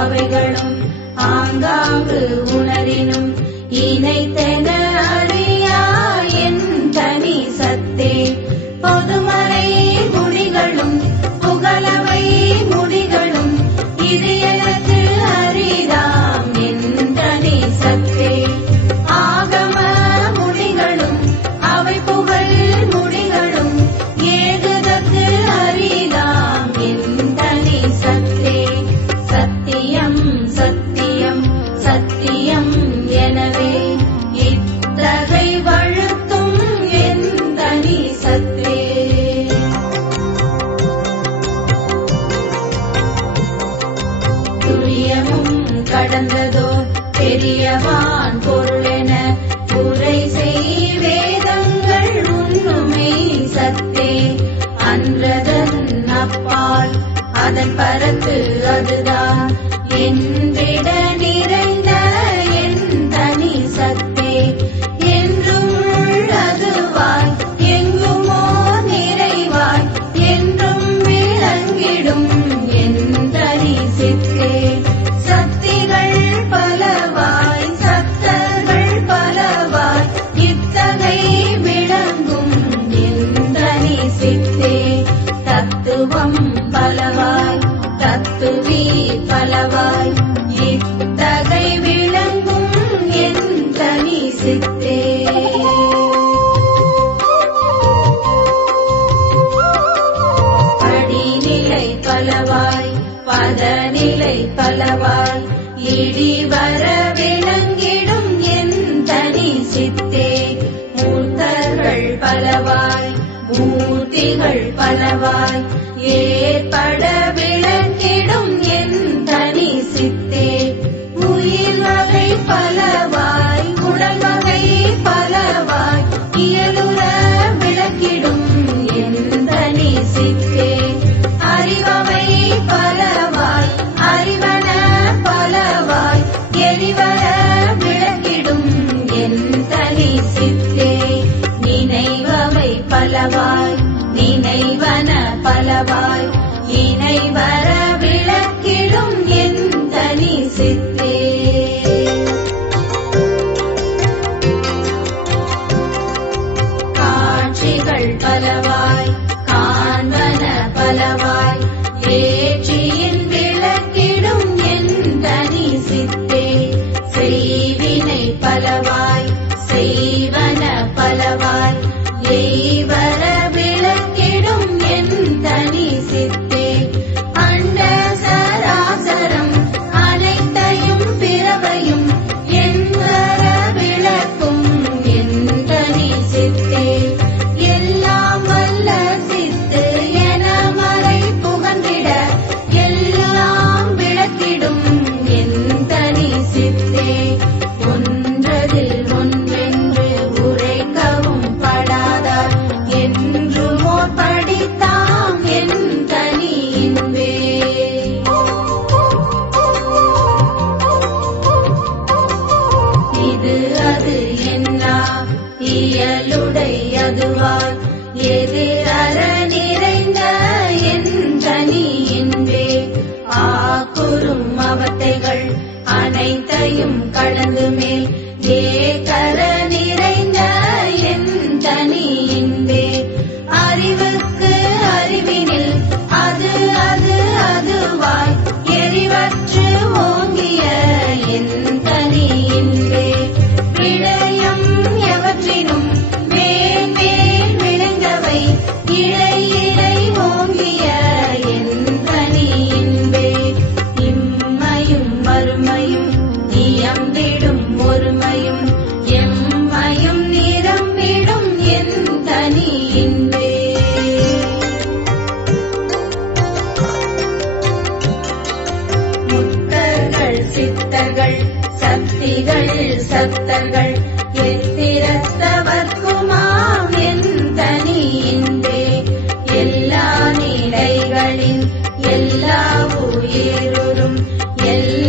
அவைகளும் ஆங்காங்கு உணரினும் இணைத்தென அறியா என் தனி சத்தே. பொதுமறை முடிகளும் புகழவை முடிகளும் இது எனக்கு அரிதாம் என் தனி சத்தே. ஆகம முடிகளும் அவை புகழ் முடிகளும் ஏகுதற்கு அரிதாம் என் தனி சத்தே. சத்தியம் சத்தியம் சத்தியம் எனவே இத்தகை வழுத்தும் என் தனி சத்தே. துரியமும் கடந்ததோ பெரியவான் பொருளென உரை செய் வேதங்கள் உண்ணுமை சத்தே. அன்றதன் அப்பால் அதன் பரத்து அதுதான் என்றிட நிறைந்த என் தனி சத்தே. என்றும் அதுவாய் எங்குமோ நிறைவாய் என்றும் விளங்கிடும் என் தனி சித்தே. சக்திகள் பலவாய் சத்தர்கள் பலவாய் இத்தகை விளங்கும் என் தனி சித்தே. தத்துவம் பலவாய் தத்துவி பலவாய் இத்தகை விளங்கும் என் தனி சித்தே. படிநிலை பலவாய் பதநிலை பலவாய் இடிவர விளங்கிடும் என் தனி சித்தே. மூர்த்தர்கள் பலவாய் மூர்த்திகள் பலவாய் ஏற்பட விளங்கிடும் என் தனி சித்தே. உயிர் வகை பலவாய் உடல் வகை பலவாய் இயலுற விளக்கிடும் என் தனி சித்தே. அறிவவை பலவாய் அறிவன பலவாய் எரிவர விளக்கிடும் என் தனி சித்தே. நினைவவை பலவாய் நினைவன பலவாய் இணைவர விளக்கிடும் என் தனி சித்தே. காட்சிகள் பலவாய் காண்பன பலவாய் ஏற்றியின் விளக்கிடும் என் தனி சித்தே. செய்வினை பலவாய் செய்வன பலவாய் எய்வர விளக்கிடும் என் தனி சித்தே. அண்ட சராசரம் அனைத்தையும் பிறவையும் என்வர விளக்கும் என் தனி சித்தே. எல்லாம் வல்ல சித்து என மறை புகழ்ந்திட எல்லாம் விளக்கிடும் என் தனி சித்தே. ஒன்றதில் ஒன்றென்று உரைக்கவும் படாதார் என்றுமோ படித்தாம் என் தனி இன்பே. இது அது என்னா இயலுடை அதுவாய் எதிரற நிறைந்த என் தனி இன்பே. ஆக்குறும் அவத்தைகள் அனைத்தையும் கடந்து மேல் ஏகர நிறைந்த என் தனி இன்பே. அறிவுக்கு அறிவினில் அது அது அதுவாய் எரிவற்று ஓங்கிய என் தனி இன்பே. விடயம் எவற்றினும் மேல் மேல் விளைந்தவை இழை இழை ஓங்கிய என் தனி இன்பே. இம்மையும் மறுமையும் இயம்பிடும் ஒருமையும் எம்மையும் நிரம்பிடும் என் தனி இன்பே. முத்தர்கள் சித்தர்கள் சக்திகள் சத்தர்கள் எத்திரத்தவர்க்குமாம் என் தனி இன்பே. எல்லா நிலைகளின் எல்லா உயிருறும் எல்லா